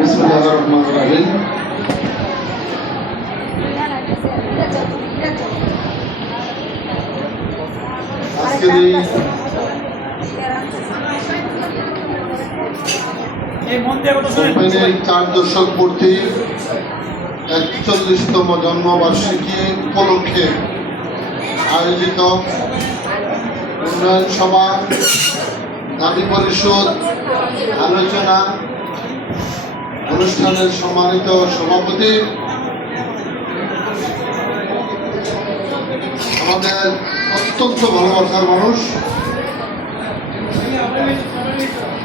বিসমিল্লাহিররহমানিররহিম। আজকের এই কোম্পানির 4 দশক পূর্তি 41তম জন্মবার্ষিকী উপলক্ষে আয়োজিত উন্নয়ন সভা, দাবি পরিষদ, আলোচনা অনুষ্ঠানের সম্মানিত সভাপতি, আমাদের অত্যন্ত ভালোবাসার মানুষ,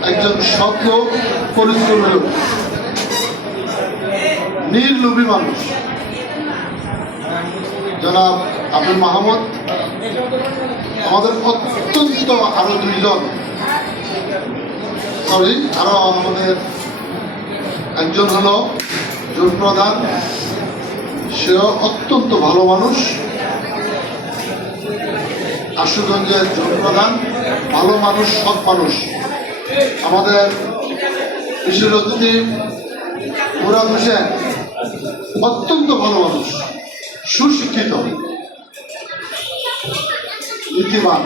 একজন সৎ লোক, পরিশ্রমী লোক, নির্লোভী মানুষ, জনাব আব্দুল মাহমুদ। আমাদের অত্যন্ত আরো আমাদের একজন হলো জোট প্রধান, সেও অত্যন্ত ভালো মানুষ। আশুগঞ্জের জোট প্রধান ভালো মানুষ, সৎ মানুষ। আমাদের বিশেষ অতিথি মুরাদ হোসেন অত্যন্ত ভালো মানুষ, সুশিক্ষিত, নীতিবান।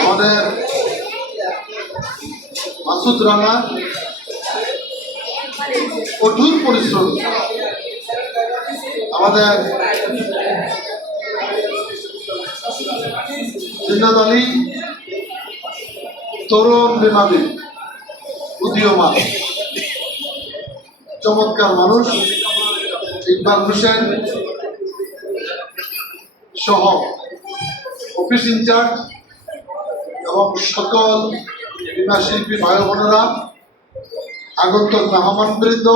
আমাদের মাসুদ রানা কঠোর পরিশ্রম। আমাদের জিন্নাত আলী তরুণ মেধাবী, উদীয়মান, চমৎকার মানুষ। ইকবাল হোসেন সহ অফিস ইনচার্জ এবং সকল বীমা শিল্পী ভাই বোনেরা, আগন্তক মেহমান বৃন্দ,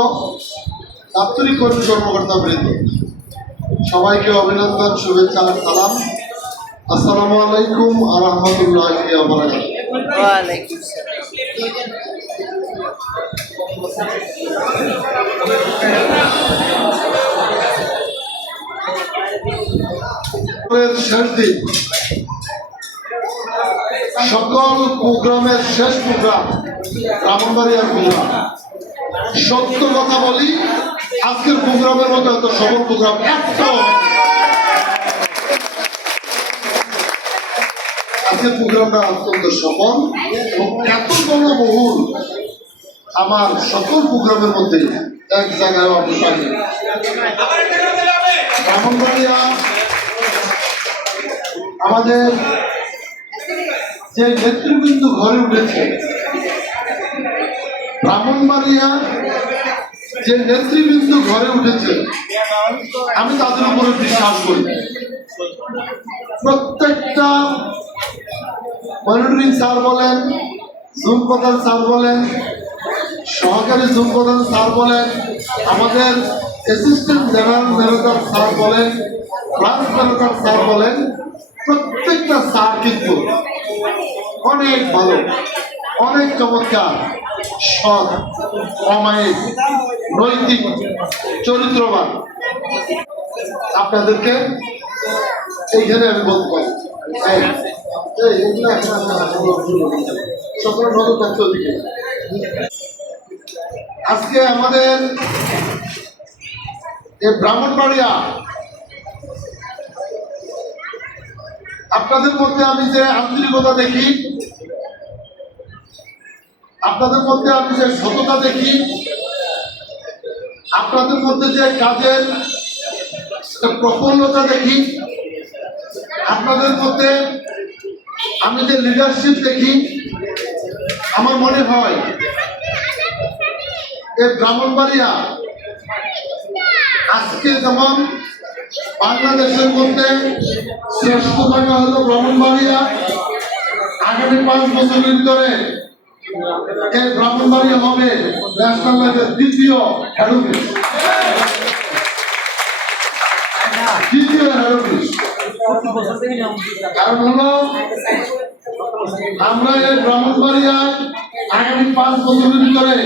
দাপ্তরিক কর্মী কর্মকর্তা বৃন্দ, সবাইকে অভিনন্দন, শুভেচ্ছা আর সালাম। আসসালামু আলাইকুম ওয়া রাহমাতুল্লাহি ওয়া বারাকাতুহু। ওয়া আলাইকুম আসসালাম। শেষ দিন, সকল প্রোগ্রামের শেষ প্রোগ্রাম ব্রাহ্মণবাড়িয়ার প্রোগ্রাম। সত্য কথা বলি, আজকের প্রোগ্রামের মতো এত সফল প্রোগ্রাম আজকের প্রোগ্রামটা অত্যন্ত সফল এবং এত বড় বহুল আমার সকল প্রোগ্রামের মধ্যে এক জায়গায় আমি পাইনি। ব্রাহ্মণবাড়িয়া আমাদের যে নেতৃবৃন্দ ঘরে উঠেছে, ব্রাহ্মণবাড়িয়া যে নেতৃবৃন্দ ঘরে উঠেছে, আমি তাদের উপরে বিশ্বাস করি। প্রত্যেকটা মনিটরিং স্যার বলেন, জুম প্রধান স্যার বলেন, সহকারী জুম প্রধান স্যার বলেন, আমাদের অ্যাসিস্ট্যান্ট জেনারেল ম্যানেজার স্যার বলেন, ব্রাঞ্চ ম্যানেজার স্যার বলেন, প্রত্যেকটা স্যার কিন্তু অনেক ভালো, অনেক চমৎকার, সৎ, অমায়িক, নৈতিক, চরিত্রবান। আপনাদেরকে এইখানে আমি বলতে পারি, সকল নজর থাকতে দিকে। আজকে আমাদের এই ব্রাহ্মণবাড়িয়া, আপনাদের মধ্যে আমি যে আন্তরিকতা দেখি, আপনাদের মধ্যে আমি যে সততা দেখি, আপনাদের মধ্যে যে কাজের প্রফুল্লতা দেখি, আপনাদের মধ্যে আমি যে লিডারশিপ দেখি, আমার মনে হয় এই ব্রাহ্মণবাড়িয়া আজকে যেমন বাংলাদেশের মধ্যে শ্রেষ্ঠ জায়গা হলো ব্রাহ্মণবাড়িয়া, আগামী 5 বছরের ভিতরে এই ব্রাহ্মণবাড়িয়া হবে ন্যাশনাল লেভেলের দ্বিতীয় হেড অফিস। কারণ হলো আমরা এই ব্রাহ্মণবাড়িয়ায় আগামী 5 বছরের ভিতরে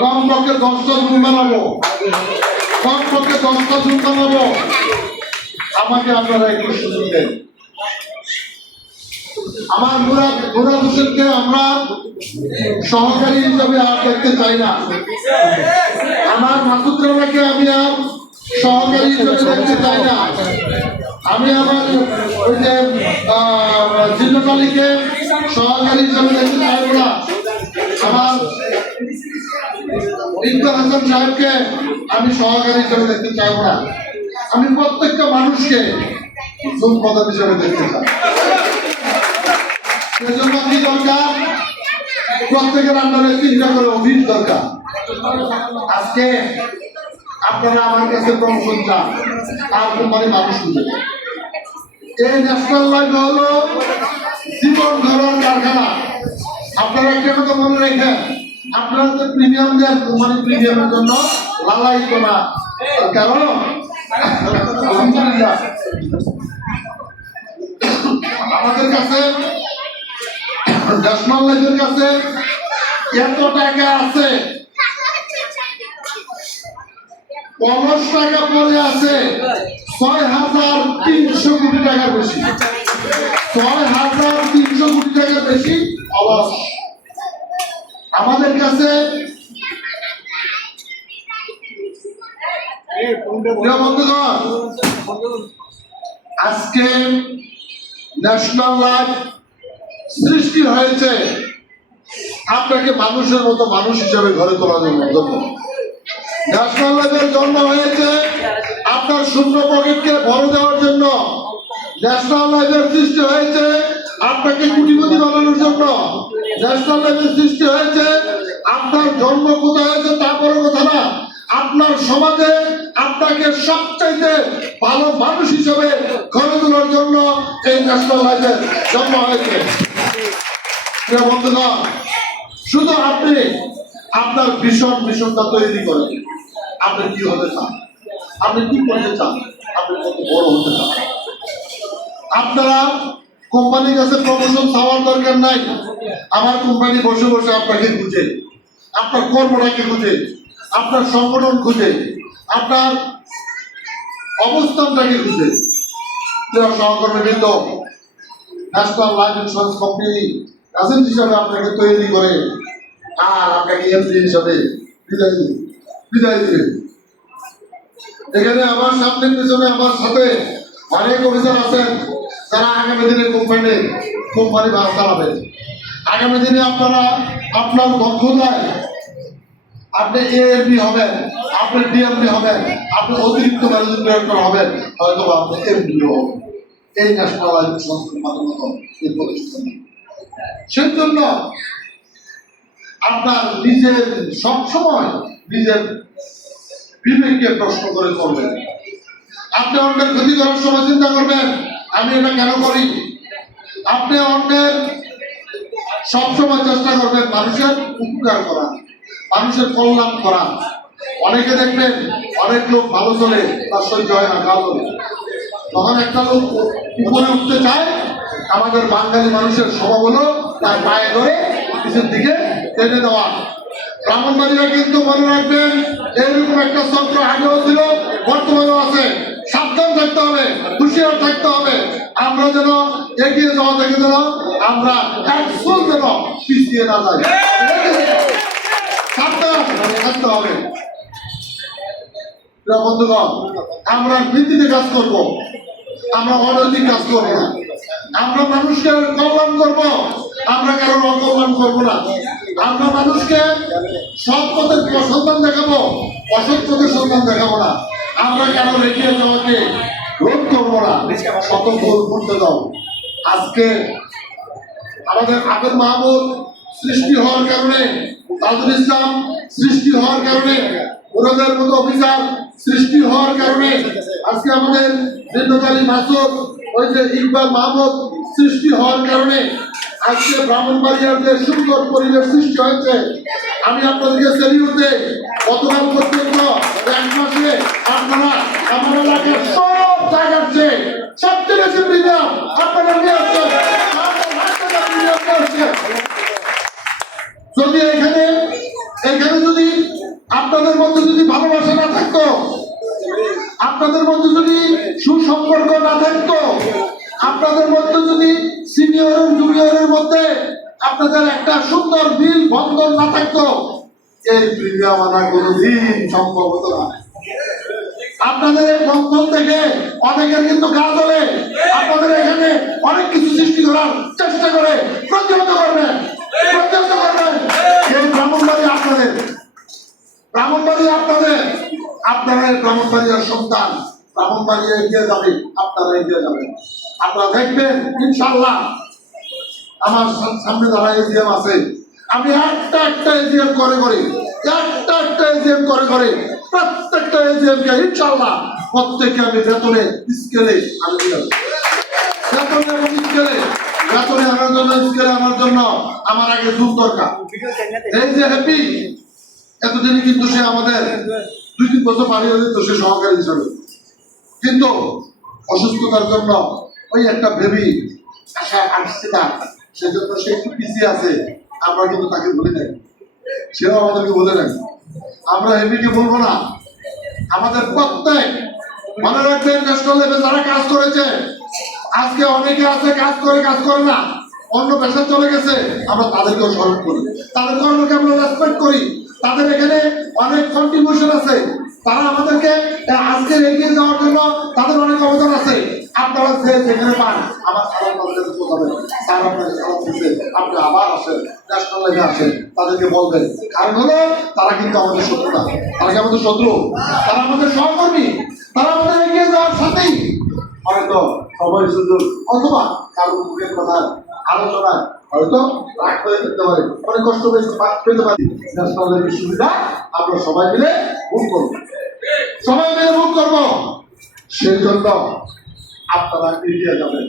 কমপক্ষে 10টা জুন বানাবো, কমপক্ষে 10টা জুন বানাবো। আমাকে আপনারা একটু সুযোগ দেন। আমার মুরাদ হোসেনকে আমরা সহকারী হিসাবে আর দেখতে চাই না। আমার মাসুদ রানাকে আমি আর সহকারী হিসাবে দেখতে চাই না। আমি আমার ওই যে জিন্নাত আলীকে সহকারী হিসাবে দেখতে চাইব না। আমার ইকবাল হাসান সাহেবকে আমি সহকারী হিসাবে দেখতে চাইব না। আমি প্রত্যেকটা মানুষকে যোগ পদক হিসাবে দেখতে চাই। সেজন্য কি দরকার? প্রত্যেকের আন্ডারে 3টা করে অফিস দরকার। আজকে আপনারা আমার কাছে প্রমোশন চান, আর কোম্পানি মানুষ খুঁজে। এই ন্যাশনাল লাইফ হলো জীবন ধরার কারখানা। আপনারা একটা কথা মনে রেখেন, আপনারা তো প্রিমিয়াম দেন, কোম্পানি প্রিমিয়ামের জন্য লালায়িত না। কারণ আলহামদুলিল্লাহ আমাদের কাছে ন্যাশনাল লাইফের কাছে এত টাকা আছে, ৫০ টাকা পড়ে আছে ৬,৩০০ কোটি টাকার বেশি। ৬,৩০০ কোটি টাকার বেশি অলস আমাদের কাছে। বন্ধুগণ, আজকে ন্যাশনাল লাইফ সৃষ্টি হয়েছে আপনাকে মানুষের মতো মানুষ হিসাবে ঘরে তোলার জন্য। ন্যাশনাল লাইফের জন্ম হয়েছে আপনার শূন্য পকেটকে ভরে দেওয়ার জন্য। ন্যাশনাল লাইফের সৃষ্টি হয়েছে আপনাকে কোটিপতি বানানোর জন্য। ন্যাশনাল লাইফের সৃষ্টি হয়েছে আপনার জন্ম কোথায় হয়েছে তা বড় কথা না, আপনার সমাজে আপনাকে সবচাইতে ভালো মানুষ হিসেবে গড়ে তোলার জন্য এই ন্যাশনাল লাইফের জন্ম হয়েছে। প্রিয় বন্ধুগণ, শুধু আপনি আপনার মিশনটা তৈরি করেন। আপনি কি হতে চান, আপনি কি করতে চান, আপনি কত বড় হতে চান। আপনারা কোম্পানির কাছে প্রমোশন চাওয়ার দরকার নাই। আমার কোম্পানি বসে বসে আপনাকে খুঁজে, আপনার কর্মটাকে খুঁজে, আপনার সংগঠন খুঁজে, আপনার অবস্থানটাকে খুঁজে। সহকর্মীবৃন্দ, national life insurance company agent হিসাবে আপনাকে তৈরি করে আর আপনাকে এমডি হিসাবে বিদায় দিবে। এখানে আমার সামনে পিছনে আমার সাথে অনেক অফিসার আছেন যারা আগামী দিনে কোম্পানি বাস চালাবেন। আগামী দিনে আপনারা আপনার দক্ষতায় আপনি এএমডি হবেন, আপনি ডিএমডি হবেন, আপনি অতিরিক্ত ম্যানেজিং ডিরেক্টর হবেন, হয়তো আপনি এমডি হবেন। এই ন্যাশনাল লাইফ ইন্স্যুরেন্স কোম্পানির এই প্রতিষ্ঠান। সেই জন্য আপনার নিজের সবসময় নিজের বিবেককে প্রশ্ন করে করবেন। আপনি অন্যের ক্ষতি করার সময় চিন্তা করবেন আমি এটা কেন করি। আপনি অন্যের সবসময় চেষ্টা করবেন মানুষের উপকার করা, মানুষের কল্যাণ করা। অনেকে দেখবেন অনেক লোক ভালো চলে, তার সহ্য হয় না, কাজ হবে। তখন একটা লোক উপরে উঠতে চায়, আমাদের বাঙালি মানুষের স্বভাব হলো তার পায়ে ধরে পিছের দিকে টেনে দেওয়া। ব্রাহ্মণবাড়িরা কিন্তু মনে রাখবেন এইরকম একটা চক্র আগেও ছিল, বর্তমানেও আছে। সাবধান থাকতে হবে, হুঁশিয়ার থাকতে হবে। আমরা যেন এগিয়ে যাওয়া থেকে যেন আমরা একশো যেন পিছিয়ে না যাই, সাবধান থাকতে হবে। বন্ধুগণ, আমরা নীতিতে কাজ করব, আমরা অনৈতিক কাজ করব না। আমরা মানুষকে কল্যাণ করব, আমরা কারো অকল্যাণ করব না। আমরা মানুষকে সৎ পথের সন্ধান দেখাবো, অসৎ পথের সন্ধান দেখাবো না। আমরা কারো রেখে যাওয়াকে রোধ করবো না, সতর্ক করতে দাও। আজকে আমাদের আবেদ মাহমুদ সৃষ্টি হওয়ার কারণে, তাজুল ইসলাম সৃষ্টি হওয়ার কারণে, ওনাদের মতো অফিসার সৃষ্টি হওয়ার কারণে, আজকে আমাদের জিন্নাত আলী মাসুদ, ওই যে ইকবাল মাহমুদ সৃষ্টি হওয়ার কারণে আজকে ব্রাহ্মণবাড়িয়ার যে সুন্দর পরিবেশ সৃষ্টি হয়েছে। আমি আপনাদেরকে সেলিউট দেই। গতকাল পর্যন্ত এক মাসে আপনারা আমার এলাকার সব জায়গার চেয়ে সবচেয়ে বেশি প্রিমিয়াম আপনারা নিয়ে আসছেন। যদি এখানে যদি আপনাদের মধ্যে যদি ভালোবাসা না থাকতো, আপনাদের মধ্যে যদি সুসম্পর্ক না থাকতো, আপনাদের মধ্যে যদি সিনিয়রের আপনাদের একটা সুন্দর বিল বন্ধন না থাকতো, এই প্রিমিয়াম আনা কোনোদিন সম্ভব হতো না। আপনাদের এই বন্ধন থেকে অনেকের কিন্তু গা জ্বলে, আপনাদের এখানে অনেক কিছু সৃষ্টি করার চেষ্টা করে প্রতিহত করবেন। এই ব্রাহ্মণবাড়ি আপনাদের, ব্রাহ্মণবাড়ি আপনাদের, আপনারা ব্রাহ্মণবাড়িয়ার সন্তান, ব্রাহ্মণবাড়ি এগিয়ে যাবে, আপনারা এগিয়ে যাবেন। আপনারা দেখবেন ইনশাআল্লাহ আমার সামনে যারা এজিএম আছে, আমি একটা এজিএম করে প্রত্যেকটা এজিএম কে ইনশাআল্লাহ প্রত্যেককে আমি বেতনে স্কেলে আমি দিয়ে দেব। বেতনে আমার জন্য আমার আগে জুন দরকার। এই যে হ্যাপি, এতদিন কিন্তু সে আমাদের 2-3 বছর পালিয়ে যেত সে সহকারী হিসাবে, কিন্তু অসুস্থতার জন্য ওই একটা বেবি আশা আসছে না, সেজন্য সে একটু পিছিয়ে আছে। আমরা কিন্তু তাকে ভুলে নাই, সেও আমাদেরকে ভুলে নাই। আমরা হেপিকে বলবো না। আমাদের প্রত্যেক মনে রাখবেন, ন্যাশনাল লেভেল যারা কাজ করেছে, আজকে অনেকে আছে কাজ করে না, অন্য পেশা চলে গেছে, আমরা তাদেরকেও স্মরণ করি, তাদের কর্মকে আমরা রেসপেক্ট করি। তাদের এখানে অনেক কন্ট্রিবিউশন আছে, তারা আমাদেরকে আজকে এগিয়ে যাওয়ার জন্য তাদের অনেক অবদান আছে। আপনারা যেখানে পান আমার সালাম তাদের কাছে পৌঁছাবেন। স্যার আপনাকে সালাম দিচ্ছে, আপনি আবার আসেন, ন্যাশনাল লেভেলে আসেন, তাদেরকে বলবেন। কারণ হলো তারা কিন্তু আমাদের শত্রু না, তারা কি আমাদের শত্রু? তারা আমাদের সহকর্মী, তারা আমাদের এগিয়ে যাওয়ার সাথেই হয়তো সবাই সুযোগ অথবা কারো মুখের কথা আলোচনায় হয়তো রাগ হয়ে যেতে পারে, অনেক কষ্ট পেতে পারি। ন্যাশনাল লেভেলের সুবিধা আমরা সবাই মিলে ভোগ করবো, সেই জন্য আপনারা এগিয়ে যাবেন।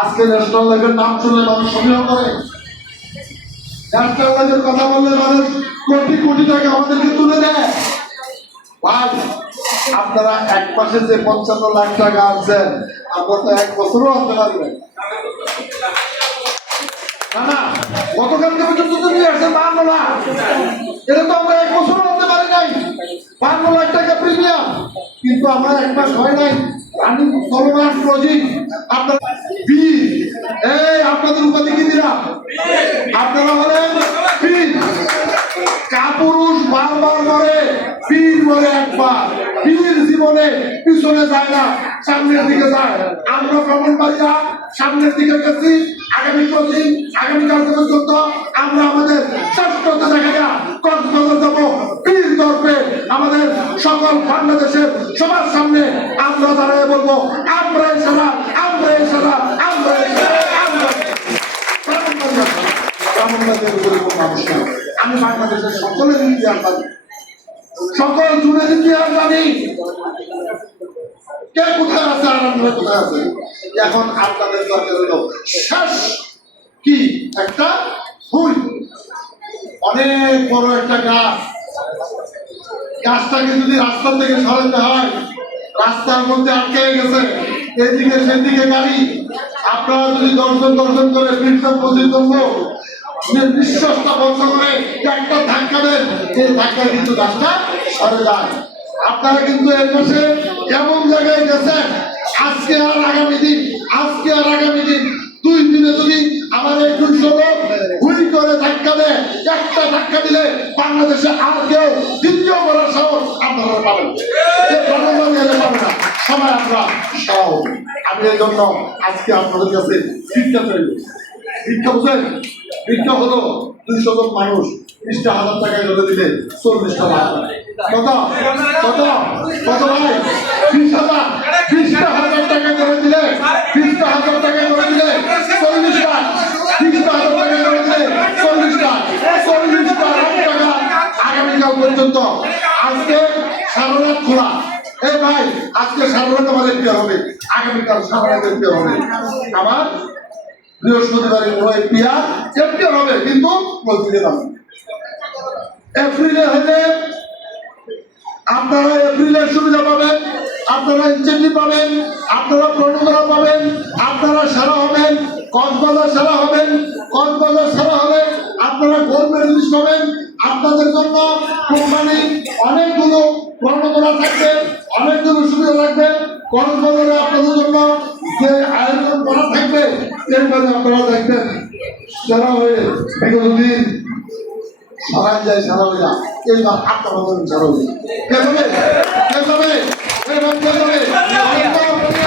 আজকে ন্যাশনাল লেভেলের নাম শুনলে মানুষ সমীহ করে, ন্যাশনাল লেভেলের কথা বললে মানুষ কোটি টাকা আমাদেরকে তুলে দেয়। ভাই, আপনারা এক মাসে যে 55 লাখ টাকা আনছেন, আমরা তো 1 বছরও আনতে পারবেন না। গতকালকে পর্যন্ত তো নিয়ে আসছেন 52 লাখ, এটা তো আমরা 1 বছরও আনতে পারি নাই। 52 লাখ টাকা প্রিমিয়াম, কিন্তু আমরা 1 মাস হয় নাই রানিং চলমান প্রজেক্ট। আপনারা আপনাদের উপাধি কি দিলাম? আপনারা হলেন বীর। কাপুরুষ বারবার মরে, বীর মরে একবার। বীর জীবনে পিছনে যায় না, সামনের দিকে যায়। আমরা ব্রাহ্মণবাড়িয়া সামনের দিকে গেছি। আগামীকাল পর্যন্ত আমরা আমাদের শ্রেষ্ঠতা দেখা কক্সবাজার যাবো বীর দর্পে, আমাদের সকল বাংলাদেশের সবার সামনে আমরা দাঁড়িয়ে বলবো, আমরা এছাড়া আমি বাংলাদেশের সকলের ইতিহাস জানি, সকল জুড়ে ইতিহাস জানি, কে কোথায় আছে আর আমরা কোথায় আছে। এখন আপনাদের দরকার হলো শেষ কি একটা ফুল, অনেক বড় একটা গাছটাকে যদি রাস্তা থেকে সরাতে হয়, রাস্তার মধ্যে আটকে গেছে, এদিকে সেদিকে গাড়ি, আপনারা যদি দর্শন করে ফিরতাম পর্যন্ত বিশ্বাসটা বন্ধ করে একটা ধাক্কা দেন, এই ধাক্কায় কিন্তু গাছটা সরে যায়। আপনারা কিন্তু এর পাশে এমন জায়গায় গেছেন, আজকে আর আগামী দিন 2 দিনে যদি আমার এই 200 লোক ভুল করে ধাক্কা দেয়, একটা ধাক্কা দিলে বাংলাদেশে আর কেউ দ্বিতীয় করার সাহস আপনারা পাবেন না, সবাই আমরা সাহস। আমি এই জন্য আজকে আপনাদের কাছে ভিক্ষা চাইব। ভিক্ষা বুঝেন? ভিক্ষা হলো 200 জন মানুষ 20,000 টাকায় ধরে দিলে 40টা লাখ। কত ভাই? 20,000 টাকা করে দিলে 20,000 টাকা করে দিলে 40 লাখ। 20,000 টাকা করে দিলে 40 লাখ টাকা আগামীকাল পর্যন্ত। আজকে সারা রাত খোলা। এই ভাই, আজকে সারা রাত আমার এমপি হবে, আগামীকাল সারা রাত এমপি হবে। আমার বৃহস্পতিবার এমপি হবে, কিন্তু প্রতিদিন হবে। এপ্রিলে হলে আপনারা এপ্রিলের সুবিধা পাবেন, আপনারা ইনসেন্টিভ পাবেন, আপনারা প্রণোদনা পাবেন, আপনারা সেরা হবেন, কক্সবাজার সেরা হবেন। কক্সবাজার সেরা হলে আপনারা গোল্ড মেডেলিস্ট হবেন। আপনাদের জন্য কোম্পানি অনেকগুলো প্রণোদনা থাকবে, অনেকগুলো সুবিধা থাকবে। কক্সবাজারে আপনাদের জন্য যে আয়োজন করা থাকবে, সেইভাবে আপনারা দেখবেন যারা হয়ে বিগত দিন সারা যায় সারা হয়ে যায় এইবার আটটা বছর সারা হয়ে কে যাবে কে যাবে এইবার কে যাবে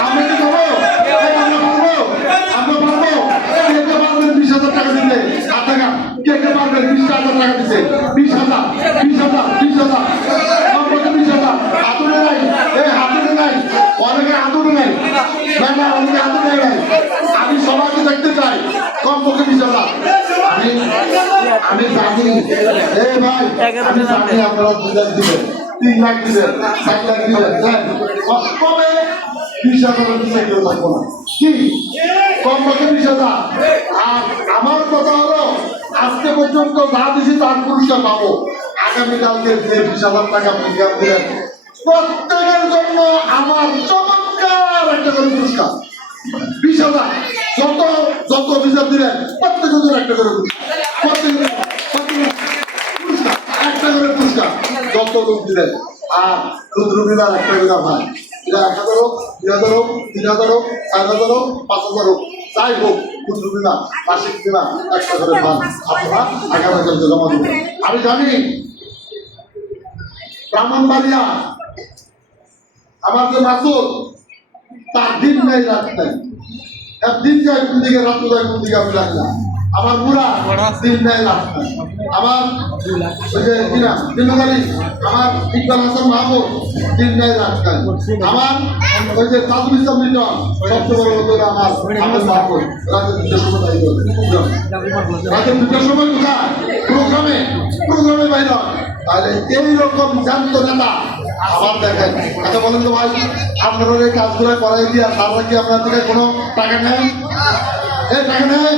আমরা কি যাবো আমরা পারবো কে কে পারবেন 20,000 টাকা দিতে আর টাকা কে কে পারবেন 20,000 টাকা দিতে 20,000 হাতুড়ে নাই এই হাতুড়ে নাই অনেকে হাতুড়ে নাই না না অনেকে হাতুড়ে নাই আমি সবাইকে দেখতে চাই কমপক্ষে 20,000 আমি জানি এই ভাই আমি জানি আপনারা 2 লাখ দিবেন 3 লাখ দিবেন 4 লাখ দিবেন কবে 20,000 দিতে কেউ থাকবো না কি কমপক্ষে 20,000 আর আমার কথা হলো আজকে পর্যন্ত যা দিছি তার পুরস্কার পাবো আগামীকালকে যে 20,000 টাকা পুরস্কার দিলেন প্রত্যেকের জন্য আমার চমৎকার একটা করে পুরস্কার 20,000 যত যত অফিসার দিবেন প্রত্যেকের জন্য একটা করে পুরস্কার একটা করে পুরস্কার যত লোক দিবেন আর রুদ্রবিদার একটা করে ভাই এটা 1,000 হোক 2,000 হোক 3,000 হোক 4,000 হোক 5,000 হোক যাই হোক রুদ্রবিদা মাসিক বিমা একটা করে ভাই আপনারা আগামীকালকে জমা দেবেন আমি জানি ব্রাহ্মণবাড়িয়া আমার যে মাসুল তার দিন নেই রাত নেই দিন যায় কোন দিকে রাত যায় কোন দিকে আমি জানি না আমার বুড়া দিন নেই রাত নেই আমার ওই যে কিনা দিনকালী আমার ইকবাল হাসান মাহমুদ দিন নেই রাত নেই আমার ওই যে তাজুল ইসলাম মিটন সবচেয়ে বড় লোক আমার আহমেদ মাহমুদ রাতের 2টার সময় তাই রাতের 2টার সময় কোথায় প্রোগ্রামে বাইর তাহলে এইরকম জান্ত নেতা আবার দেখেন আচ্ছা বলেন তো ভাই আপনারা এই কাজগুলো করাই দিয়া তারপরে কি আপনার থেকে কোনো টাকা নেই এই টাকা নেই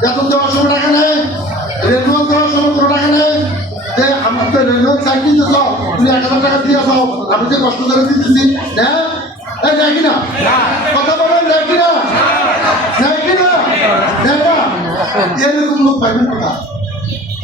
বেতন দেওয়ার সময় টাকা নেই রেনুয়াল দেওয়ার সময় কোনো টাকা নেই যে আমার তো রেনুয়াল চাকরি দিতেছ তুমি 1,000 টাকা দিয়ে যাও আমি যে কষ্ট করে দিতেছি হ্যাঁ এই দেয় কিনা কথা বলেন দেয় কিনা দেয় কিনা দেয় না এরকম লোক পাইবেন কোথা